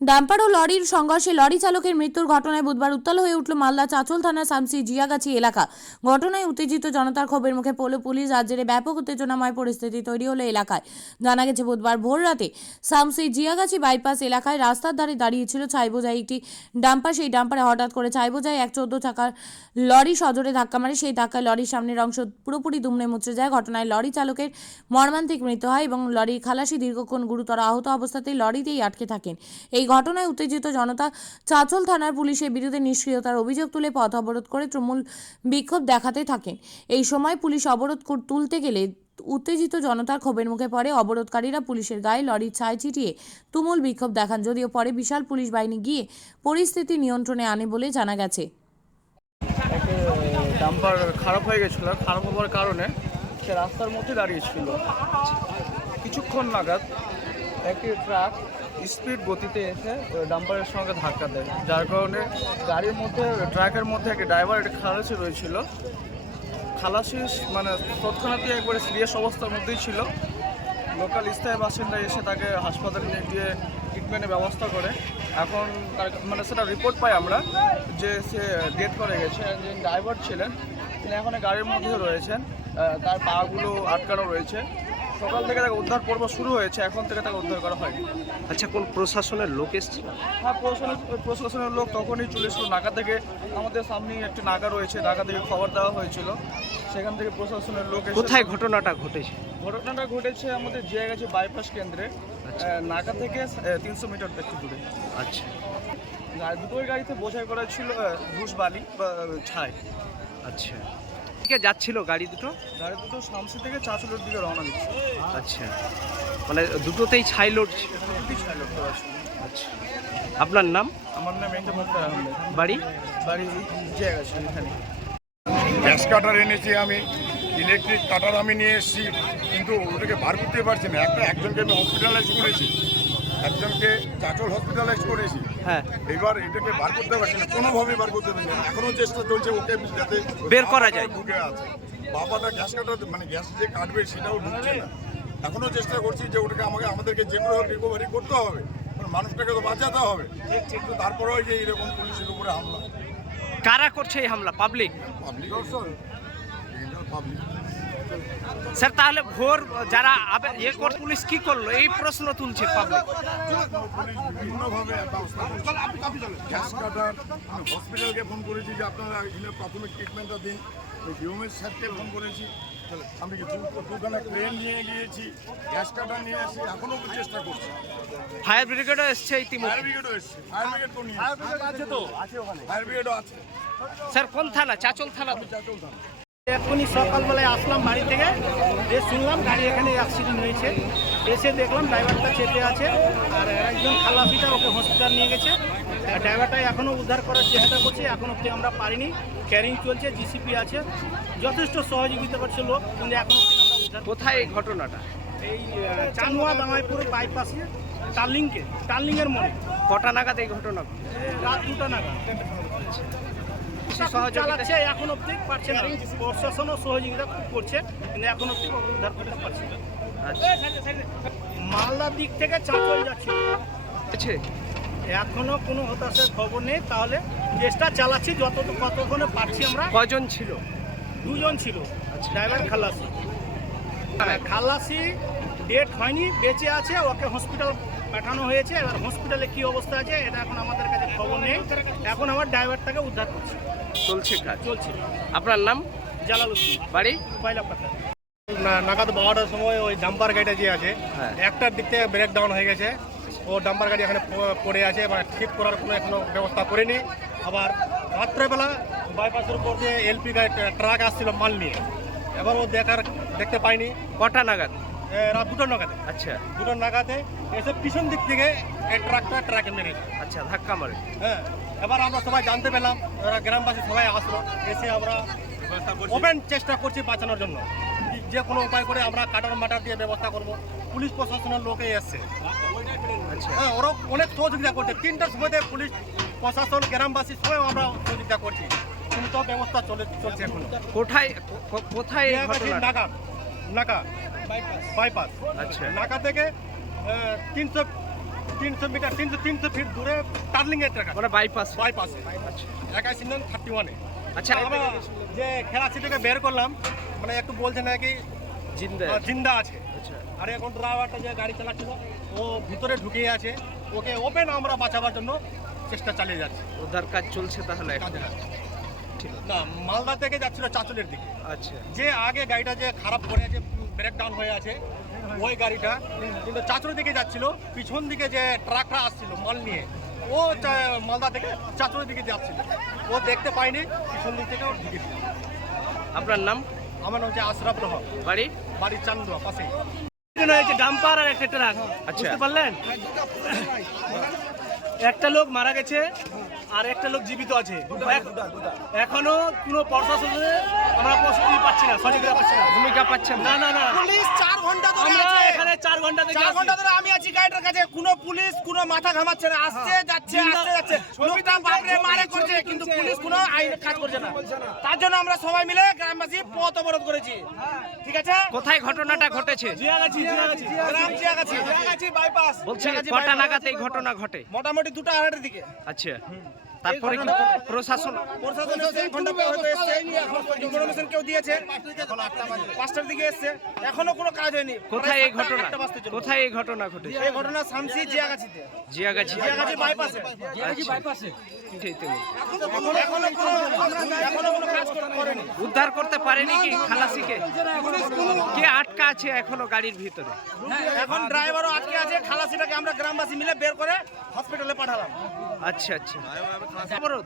Dumper ও লরির সংঘর্ষে lorry চালকের মৃত্যুর ঘটনায় বুধবার উত্তাল হয়ে উঠল মালদা চাঁচল থানার সামসি জিয়াগাছি এলাকা। ঘটনায় উত্তেজিত জনতার ক্ষোভের মুখে পড়ল পুলিশ। রাজ্যের ব্যাপক উত্তেজনাময় পরিস্থিতি তৈরি হলো এলাকায়। জানা গেছে, বুধবার ভোর রাতে সামসি জিয়াগাছি বাইপাস এলাকায় রাস্তার ধারে দাঁড়িয়েছিল ছাই বোঝাই একটি ডাম্পার। সেই ডাম্পারে হঠাৎ করে ছাই বোঝাই এক চোদ্দ চাকার লরি সজোরে ধাক্কা মারে। সেই ধাক্কায় লরির সামনের অংশ পুরোপুরি দুমড়ে মুচড়ে যায়। ঘটনায় লরি চালকের মর্মান্তিক মৃত্যু হয় এবং লরির খালাসি দীর্ঘক্ষণ গুরুতর আহত অবস্থাতেই লরিতেই আটকে থাকেন। এই ঘটনায় উত্তেজিত জনতা চাঁচল থানার পুলিশের বিরুদ্ধে নিষ্ক্রিয়তার অভিযোগ তুলে পথ অবরোধ করে তৃণমূল বিক্ষোভ দেখাতে থাকেন। এই সময় পুলিশ অবরোধ তুলতে গেলে উত্তেজিত জনতার ক্ষোভের মুখে পড়ে অবরোধকারীরা পুলিশের গায়ে লরির ছাই ছিটিয়ে তুমুল বিক্ষোভ দেখান। যদিও পরে বিশাল পুলিশ বাহিনী গিয়ে পরিস্থিতি নিয়ন্ত্রণে আনে বলে জানা গেছে। ডাম্পার খারাপ হয়ে খারাপ হওয়ার কারণে সে রাস্তার মধ্যে দাঁড়িয়েছিল কিছুক্ষণ নাগাদ একটি ট্রাক স্পিড গতিতে এসে ডাম্পারের সঙ্গে ধাক্কা দেয়। যার কারণে গাড়ির মধ্যে, ট্রাকের মধ্যে একটি ড্রাইভার একটা খালাসি রয়েছিল। খালাসি মানে তৎক্ষণাৎই একবারে সিরিয়াস অবস্থার মধ্যেই ছিল। লোকাল স্থায়ী বাসিন্দা এসে তাকে হাসপাতালে নিয়ে গিয়ে ট্রিটমেন্টের ব্যবস্থা করে। এখন তার মানে সেটা রিপোর্ট পাই আমরা যে সে ডেথ করে গেছে। যিনি ড্রাইভার ছিলেন। তিনি এখন গাড়ির মধ্যে রয়েছেন। তার পাগুলো আটকানো রয়েছে। সকাল থেকে তাকে উদ্ধার পর্ব শুরু হয়েছে এখন থেকে তাকে উদ্ধার করা হয়নি। আচ্ছা কোন প্রশাসনের লোক এসেছিল? হ্যাঁ প্রশাসনের প্রশাসনের লোক তখনই চলে এসেছিল নাকা থেকে। আমাদের সামনেই একটি নাকা রয়েছে নাকা থেকে খবর দেওয়া হয়েছিল। সেখান থেকে প্রশাসনের লোক কোথায় ঘটনাটা ঘটেছে? ঘটনাটা ঘটেছে আমাদের যে গেছে বাইপাস কেন্দ্রে। আচ্ছা। নাকা থেকে তিনশো মিটার একটু দূরে। আচ্ছা। দুটোই গাড়িতে বোঝাই করা ছিল ঘুষ বালি বা ছাই। আচ্ছা। দিকে যাচ্ছিল গাড়ি দুটো? গাড়ি দুটো শামসি থেকে চাঁচলের দিকে রওনা দিচ্ছে। আচ্ছা। মানে দুটোতেই ছাই লোড। ছাই আচ্ছা। আপনার নাম? আমার নাম মুক্তার আহমেদ। বাড়ি? বাড়ি এখানে। গ্যাস কাটার এনেছি আমি ইলেকট্রিক কাটার আমি নিয়ে এসেছি কিন্তু ওটাকে বার করতে পারছি না। একটা একজনকে আমি হসপিটালাইজ করেছি একজনকে চাচল হসপিটালাইজ করেছি। হ্যাঁ। এবার এটাকে বার করতে পারছি না কোনোভাবেই বার করতে পারছি না। এখনও চেষ্টা চলছে ওকে যাতে বের করা যায়। ঢুকে আছে। বাবাটা গ্যাস কাটার মানে গ্যাস যে কাটবে সেটাও ঢুকছে না। এখনও চেষ্টা করছি যে ওটাকে আমাকে আমাদেরকে যে হোক রিকভারি করতে হবে মানুষটাকে তো বাঁচাতে হবে। কিন্তু তারপরেও যে এরকম পুলিশের উপরে হামলা। কারা করছে এই হামলা? পাবলিক পাবলিক পাবলিক স্যার তাহলে ভোর যারা আবে- ইয়ে কর পুলিশ কি করল? এই প্রশ্ন তুলছে পাবলিক বিভিন্নভাবে গ্যাস কাটার আমি হসপিটালকে ফোন করেছি যে আপনারা এখানে প্রাথমিক ট্রিটমেন্টটা দিন ডিওমের স্যারকে ফোন করেছি আমি দুখানে ক্রেন নিয়ে? গিয়েছি গ্যাস কাটার নিয়ে এসে এখনও চেষ্টা করছি ফায়ার ব্রিগেডও এসছে ফায়ার ইতিমধ্যে ব্রিগেডও এসছে ফায়ার ব্রিগেড তো নিয়ে আছে তো আছে ওখানে। ফায়ার ব্রিগেডও আছে। স্যার কোন থানা? চাচল থানা তো? চাচল থানা। এখনই সকালবেলায় আসলাম বাড়ি থেকে যে শুনলাম গাড়ি এখানে অ্যাক্সিডেন্ট হয়েছে। এসে দেখলাম ড্রাইভারটা চেপে আছে আর একজন খালাসিটা ওকে হসপিটাল নিয়ে গেছে। ড্রাইভারটা এখনও উদ্ধার করার চেষ্টা করছে এখন অব্দি আমরা পারিনি। ক্যারিং চলছে জিসিপি আছে। যথেষ্ট সহযোগিতা করছে লোক কিন্তু এখন অব্দি আমরা উদ্ধার কোথায় এই ঘটনাটা? এই চানুয়া দামাইপুর বাইপাসে টার্লিংকে টার্লিংয়ের মোড়ে। কটা নাগাদ এই ঘটনা? রাত দুটা নাগাদ। সহযোগিতা- চালাচ্ছে এখন অব্দি পারছে না। প্রশাসনও সহযোগিতা খুব করছে কিন্তু এখন অব্দি উদ্ধার করতে পারছে না। আচ্ছা। মালদার দিক থেকে চাঁচল যাচ্ছিল আছে এখনও কোনো হতাশার খবর নেই তাহলে চেষ্টা চালাচ্ছি যত কতক্ষণে পারছি আমরা। কজন ছিল? দুজন ছিল। ড্রাইভার খালাসি। আর খালাসি ডেট হয়নি বেঁচে আছে ওকে হসপিটাল পাঠানো হয়েছে এবার হসপিটালে কি অবস্থা আছে এটা এখন আমাদের কাছে খবর নেই। এখন আমার ড্রাইভারটাকে উদ্ধার করছি। চলছে কাজ। চলছে। আপনার নাম? জালাল বাড়ি? পয়লা পাতা না- নাগাদ বারোটার সময় ওই ডাম্পার গাড়িটা যে আছে হ্যাঁ। একটার দিক থেকে ব্রেক ডাউন হয়ে গেছে। ও ডাম্পার গাড়ি এখানে পড়ে আছে এবার ঠিক করার কোনো এখনও ব্যবস্থা করেনি। আবার রাত্রেবেলা বাইপাসের উপর দিয়ে এলপি গাড়ি ট্রাক আসছিল মাল নিয়ে। এবার ও দেখার দেখতে পাইনি। কটা নাগাদ? রাত দুটো নাগাদে। আচ্ছা। দুটো নাগাদে এসে পিছন দিক থেকে এই ট্রাকটা ট্রাকে মেরেছে আচ্ছা ধাক্কা মারে। হ্যাঁ এবার আমরা সবাই জানতে পেলাম ওরা গ্রামবাসী সবাই আসলো এসে আমরা ওপেন চেষ্টা করছি বাঁচানোর জন্য। যে কোনো উপায় করে আমরা কাটার মাটার দিয়ে ব্যবস্থা করব। পুলিশ প্রশাসনের লোকে এসছে। আচ্ছা। হ্যাঁ ওরা অনেক সহযোগিতা করছে। তিনটার সময় পুলিশ প্রশাসন গ্রামবাসী সবাই আমরা সহযোগিতা করছি। কিন্তু ব্যবস্থা চলে চলছে এখন। কোথায় কোথায় এই ঘটনা নাকা? বাইপাস আচ্ছা। নাকা থেকে তিনশো তিনশো মিটার তিনশো তিনশো ফিট দূরে টার্লিং এর ট্রাক মানে বাইপাস বাইপাসে একাশি নং থার্টি ওয়ানে আচ্ছা আমরা যে খেলাচি থেকে বের করলাম মানে একটু বলছে নাকি জিন্দা জিন্দা আছে। আচ্ছা। আর এখন ড্রাইভারটা যে গাড়ি চালাচ্ছিল ও ভিতরে ঢুকিয়ে আছে। ওকে ওপেন আমরা বাঁচাবার জন্য চেষ্টা চালিয়ে যাচ্ছি। উদ্ধার কাজ চলছে তাহলে ঠিক। না মালদা থেকে যাচ্ছিল চাচলের দিকে। আচ্ছা। যে আগে গাড়িটা যে খারাপ করে আছে ব্রেকডাউন হয়ে আছে ওই গাড়িটা। কিন্তু চাচড়ের দিকে যাচ্ছিল পিছন দিকে যে ট্রাকটা আসছিল মাল নিয়ে ও মালদা থেকে চাচড়ের দিকে যাচ্ছিল। ও দেখতে পায়নি পিছন দিক থেকে ও ঢুকেছিল আপনার নাম? আমার নাম হচ্ছে আশরাফ রহমান বাড়ি? বাড়ির চান্দুয়া পাশেই। হয়েছে ডাম্পার আর একটা ট্রাক আচ্ছা। বুঝতে পারলেন? একটা লোক মারা গেছে আর একটা লোক জীবিত আছে। এখনও কোনো প্রশাসনে আমরা প্রস্তুতি পাচ্ছি না সহযোগিতা পাচ্ছি না। ভূমিকা পাচ্ছেন না। না না পুলিশ চার ঘণ্টা ধরে আমরা আছে। এখানে চার ঘণ্টা থেকে চার ঘণ্টা ধরে আমি আছি গাড়িটার কাছে। কোনো পুলিশ কোনো মাথা ঘামাচ্ছে না। আসছে যাচ্ছে আসছে যাচ্ছে। লোকটা বাপরে মারে করছে কিন্তু পুলিশ কোনো আইন কাজ করছে না। তার জন্য আমরা সবাই মিলে গ্রামবাসী পথ অবরোধ করেছি। ঠিক আছে? কোথায় ঘটনাটা ঘটেছে? জিয়াগাছি, জিয়াগাছি। গ্রাম জিয়াগাছি। জিয়াগাছি বাইপাস বলছি কটা। নাগাদ এই ঘটনা ঘটে? মোটামুটি দুটো আড়াইটার দিকে। আচ্ছা। তারপরে কি প্রশাসন প্রশাসন এক ঘণ্টা পর হয়তো এসছে। ইনফরমেশন কেউ দিয়েছে। পাঁচটার দিকে এসছে। এখনও কোনো কাজ হয়নি। কোথায় এই ঘটনা। কোথায় এই ঘটনা ঘটেছে? এই ঘটনা শামসি জিয়াগাছিতে। জিয়াগাছি। জিয়াগাছি বাইপাসে। বাইপাসে। এখনও কোনো এখনও কোনো কাজ কর- করেনি। উদ্ধার করতে পারেনি কি খালাসিকে? কে আটকা আছে এখনও গাড়ির ভিতরে? এখন ড্রাইভারও আটকে আছে। খালাসিটাকে আমরা গ্রামবাসী মিলে বের করে হসপিটালে পাঠালাম। আচ্ছা আচ্ছা। করা।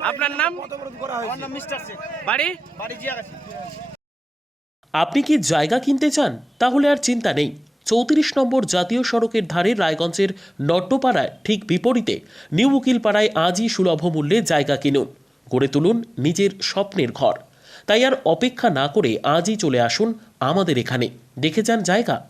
আপনার নাম? আমার নাম মিস্টার শেখ। বাড়ি? বাড়ি আপনি কি জায়গা কিনতে চান? তাহলে আর চিন্তা নেই। চৌত্রিশ নম্বর জাতীয় সড়কের ধারে রায়গঞ্জের নট্টপাড়ায় ঠিক বিপরীতে নিউ উকিলপাড়ায় আজই সুলভ মূল্যে জায়গা কিনুন। গড়ে তুলুন নিজের স্বপ্নের ঘর। তাই আর অপেক্ষা না করে আজই চলে আসুন আমাদের এখানে। দেখে যান জায়গা।